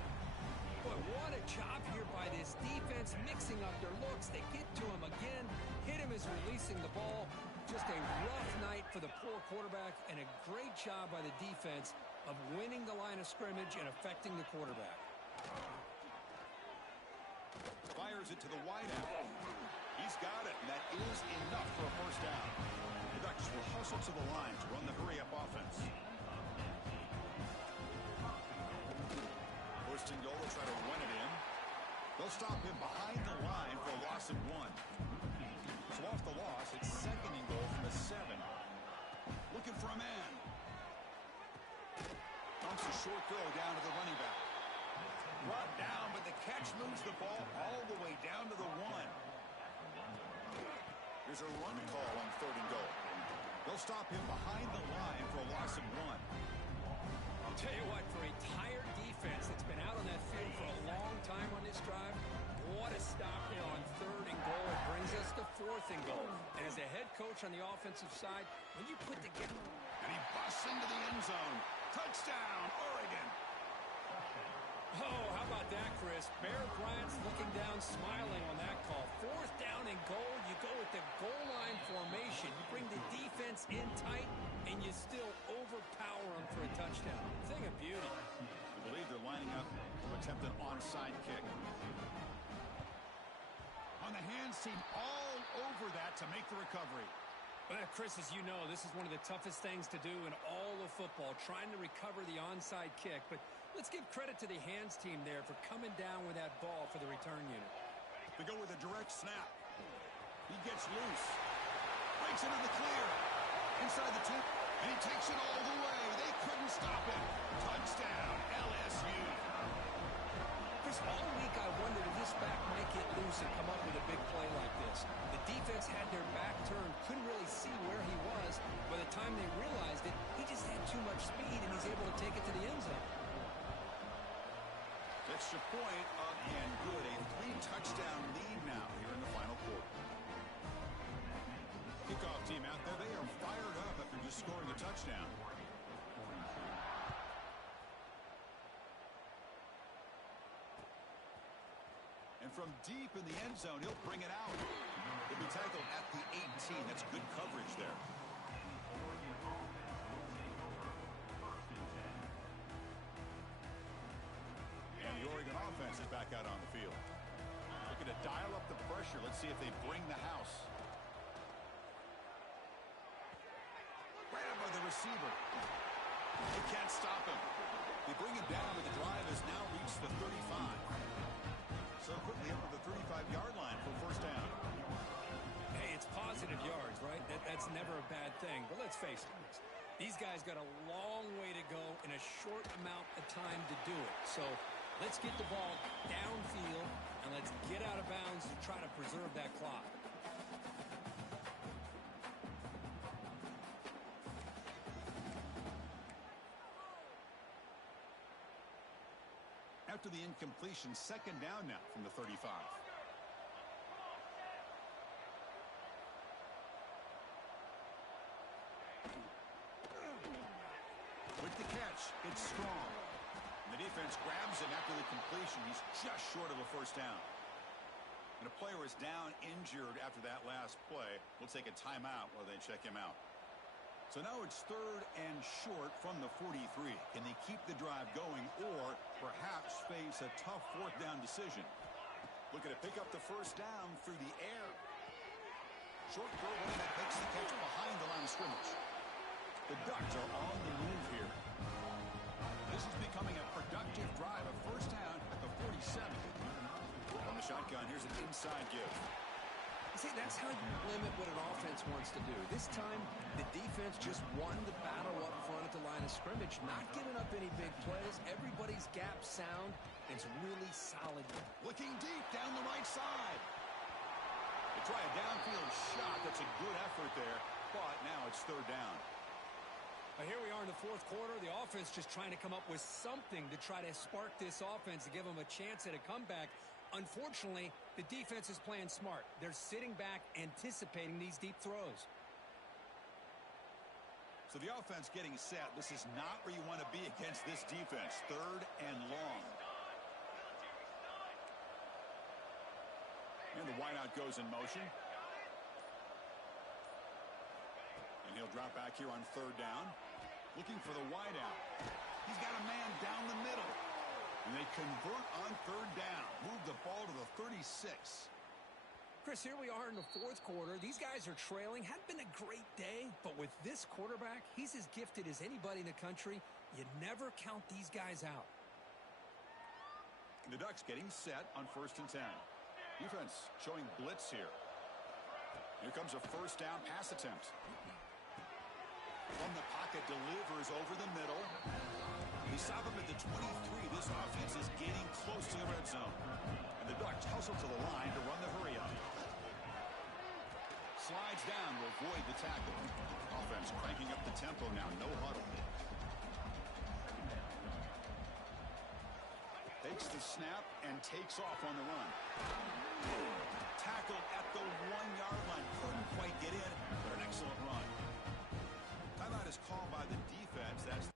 Boy, what a job here by this defense, mixing up their looks. They get to him again, hit him as releasing the ball. Just a rough night for the poor quarterback, and a great job by the defense of winning the line of scrimmage and affecting the quarterback. Fires it to the wideout. He's got it, and that is enough for a first down. The Ducks will hustle to the line to run the hurry-up offense. 1st and goal, they'll try to run it in. They'll stop him behind the line for a loss of 1. So off the loss, it's 2nd and goal from the 7. Looking for a man. Dumps a short throw down to the running back. Brought down, but the catch moves the ball all the way down to the 1. There's a run call on 3rd and goal. They'll stop him behind the line for a loss of 1. I'll tell you what, for a tired defense that's been out on that field for a long time on this drive, what a stop there on 3rd and goal. It brings us to 4th and goal. And as a head coach on the offensive side, when you put together... And he busts into the end zone. Touchdown, Oregon. Oh, how about that, Chris? Bear Bryant's looking down, smiling on that call. 4th down and goal. You go with the goal line formation. You bring the defense in tight, and you still overpower them for a touchdown. Thing of beauty. I believe they're lining up to attempt an onside kick. On the hands team, all over that to make the recovery. Well, Chris, as you know, this is one of the toughest things to do in all of football, trying to recover the onside kick. But let's give credit to the hands team there for coming down with that ball for the return unit. They go with a direct snap. He gets loose. Breaks into the clear. Inside the 2. And he takes it all the way. They couldn't stop him. Touchdown, LSU. Chris, all week I wondered if this back might get loose and come up with a big play like this. The defense had their back turned, couldn't really see where he was. By the time they realized it, he just had too much speed, and he's able to take it to the end zone. Extra point up and good. A 3-touchdown lead now here in the final quarter. Kickoff team out there. They are fired up after just scoring a touchdown. And from deep in the end zone, he'll bring it out. He'll be tackled at the 18. That's good coverage there. And the Oregon offense is back out on the field. Looking to dial up the pressure. Let's see if they bring the house. Grabbed by the receiver. They can't stop him. They bring him down, but the drive has now reached the 35. So quickly up to the 35-yard line for first down. Hey, it's positive yards, right? That's never a bad thing. But let's face it, these guys got a long way to go in a short amount of time to do it. So let's get the ball downfield, and let's get out of bounds to try to preserve that clock. After the incompletion, second down now from the 35. With the catch, it's strong. And the defense grabs him after the completion. He's just short of a first down. And a player is down injured after that last play. We'll take a timeout while they check him out. So now it's third and short from the 43. Can they keep the drive going or perhaps face a tough fourth down decision? Looking to pick up the first down through the air. Short throw that makes the catch behind the line of scrimmage. The Ducks are on the move here. This is becoming a productive drive. A first down at the 47. On the shotgun, here's an inside give. See, that's how you limit what an offense wants to do. This time, the defense just won the battle up front at the line of scrimmage, not giving up any big plays. Everybody's gap sound. It's really solid. Looking deep down the right side. They try a downfield shot. That's a good effort there, but now it's third down. Here we are in the fourth quarter. The offense just trying to come up with something to try to spark this offense to give them a chance at a comeback. Unfortunately, the defense is playing smart. They're sitting back, anticipating these deep throws. So the offense getting set. This is not where you want to be against this defense. Third and long. And the wideout goes in motion. And he'll drop back here on third down. Looking for the wideout. He's got a man down the middle. And they convert on third down. Move the ball to the 36. Chris, here we are in the fourth quarter. These guys are trailing. Hadn't been a great day, but with this quarterback, he's as gifted as anybody in the country. You never count these guys out. The Ducks getting set on first and 10. Defense showing blitz here. Here comes a first down pass attempt. From the pocket, delivers over the middle. They stop him at the 23. This offense is getting close to the red zone. And the Ducks hustle to the line to run the hurry up. Slides down to avoid the tackle. Offense cranking up the tempo now. No huddle. Takes the snap and takes off on the run. Tackled at the 1-yard line. Couldn't quite get in, but an excellent run. Timeout is called by the defense. That's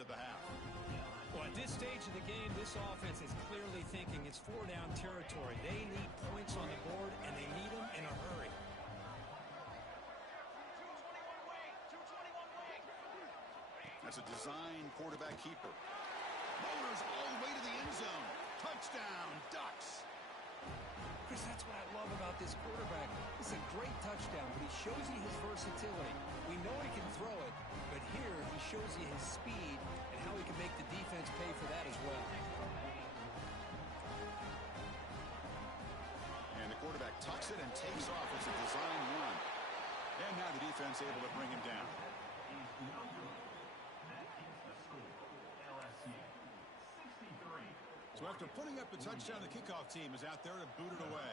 to the half. Well, at this stage of the game, this offense is clearly thinking it's four-down territory. They need points on the board, and they need them in a hurry. That's a design quarterback keeper. Motors all the way to the end zone. Touchdown, Ducks. Chris, that's what I love about this quarterback. It's a great touchdown, but he shows you his versatility. We know he can throw it, but here he shows you his speed and how he can make the defense pay for that as well. And the quarterback tucks it and takes off. It's a design run. And now the defense able to bring him down. So after putting up the touchdown, the kickoff team is out there to boot it away.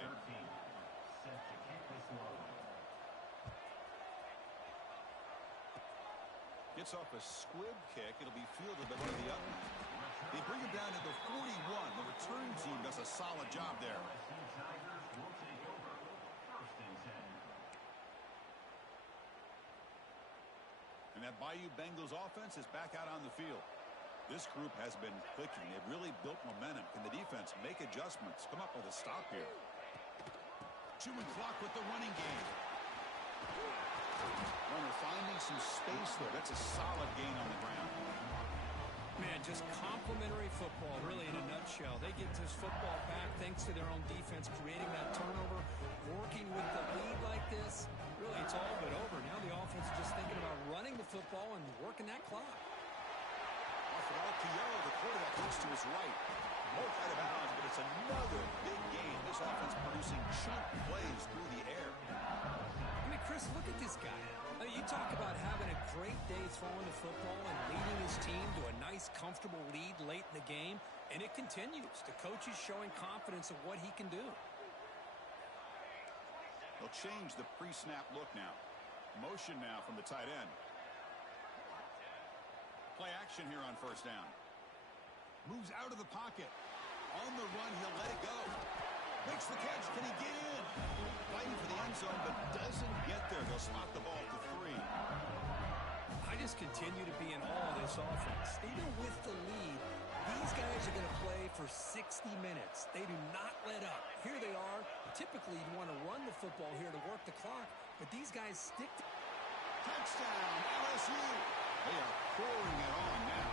Gets off a squib kick. It'll be fielded by one of the up. They bring him down to the 41. The return team does a solid job there. And that Bayou Bengals offense is back out on the field. This group has been clicking. They've really built momentum. Can the defense make adjustments? Come up with a stop here. Chewing clock with the running game. Runner finding some space there. That's a solid gain on the ground. Man, just complimentary football, really, in a nutshell. They get this football back thanks to their own defense, creating that turnover, working with the lead like this. Really, it's all but over. Now the offense is just thinking about running the football and working that clock. Keogh, the quarterback, looks to his right. Both out of bounds, but it's another big game. This offense producing chunk plays through the air. I mean, Chris, look at this guy. I mean, you talk about having a great day throwing the football and leading his team to a nice, comfortable lead late in the game, and it continues. The coach is showing confidence of what he can do. They'll change the pre-snap look now. Motion now from the tight end. Play action here on first down. Moves out of the pocket. On the run, he'll let it go. Makes the catch. Can he get in? Fighting for the end zone, but doesn't get there. They'll spot the ball at the 3. I just continue to be in awe of this offense. Even with the lead, these guys are going to play for 60 minutes. They do not let up. Here they are. Typically, you want to run the football here to work the clock, but these guys stick to... Touchdown, LSU. They are pouring it on now.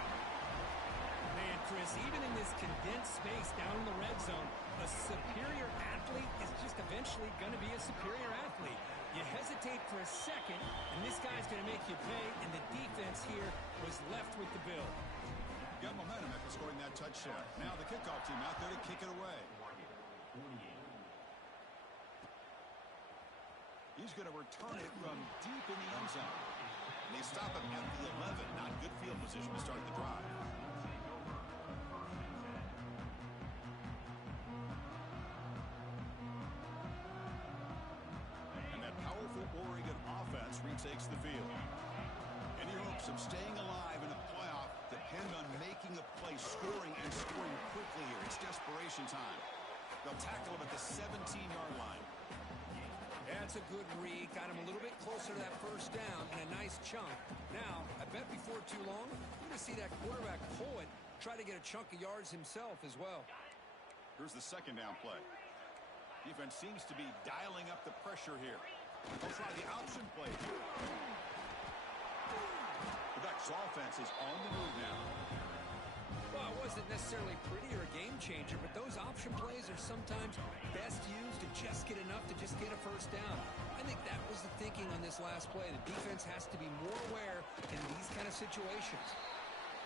Man, Chris, even in this condensed space down in the red zone, a superior athlete is just eventually going to be a superior athlete. You hesitate for a second, and this guy's going to make you pay, and the defense here was left with the bill. Got momentum after scoring that touchdown. Now the kickoff team out there to kick it away. He's going to return it from deep in the end zone. They stop him at the 11. Not good field position to start the drive. And that powerful Oregon offense retakes the field. Any hopes of staying alive in a playoff depend on making a play, scoring, and scoring quickly here. It's desperation time. They'll tackle him at the 17-yard line. That's a good read. Got him a little bit closer to that first down and a nice chunk. Now, I bet before too long, you're going to see that quarterback pull it, try to get a chunk of yards himself as well. Here's the second down play. Defense seems to be dialing up the pressure here. They'll try the option play. The Ducks offense is on the move now. Well, it wasn't necessarily pretty or a game changer, but those option plays are sometimes best used to just get enough to just get a first down. I think that was the thinking on this last play. The defense has to be more aware in these kind of situations.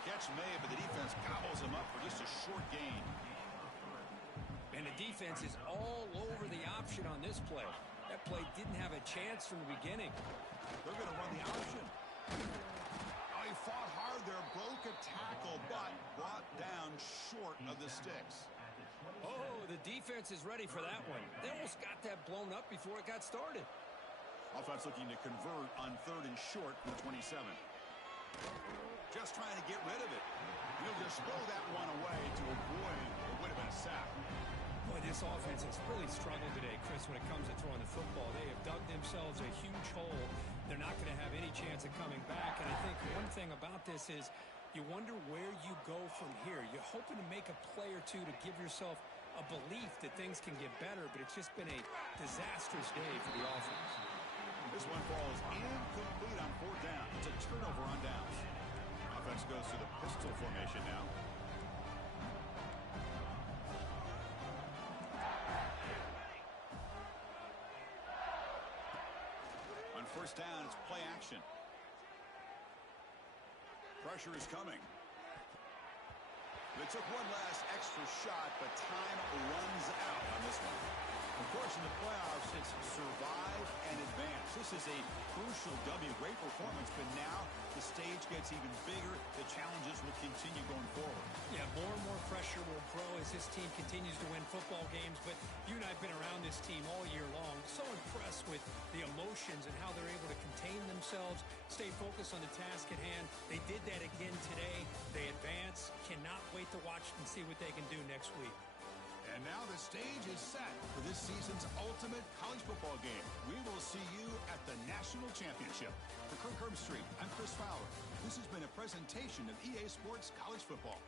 Catch made, but the defense gobbles him up for just a short gain. And the defense is all over the option on this play. That play didn't have a chance from the beginning. They're going to run the option. Oh, he fought hard there, broke a tackle, but brought down short of the sticks. Oh, the defense is ready for that one. They almost got that blown up before it got started. Offense looking to convert on 3rd and short from the 27. Just trying to get rid of it. He'll just throw that one away to avoid what would have been a sack. Boy, this offense has really struggled today, Chris, when it comes to throwing the football. They have dug themselves a huge hole. They're not going to have any chance of coming back. And I think one thing about this is you wonder where you go from here. You're hoping to make a play or two to give yourself a belief that things can get better, but it's just been a disastrous day for the offense. This one falls incomplete on 4th down. It's a turnover on downs. Offense goes to the pistol formation now. On 1st down, it's play action. Pressure is coming. They took one last extra shot, but time runs out on this one. Of course, in the playoffs, it's survive and advance. This is a crucial W. Great performance, but now the stage gets even bigger. The challenges will continue going forward. Yeah, more and more pressure will grow as this team continues to win football games. But you and I have been around this team all year long. So impressed with the emotions and how they're able to contain themselves, stay focused on the task at hand. They did that again today. They advance. Cannot wait to watch and see what they can do next week. And now the stage is set for this season's ultimate college football game. We will see you at the National Championship. For Kirk Herbstreit, I'm Chris Fowler. This has been a presentation of EA Sports College Football.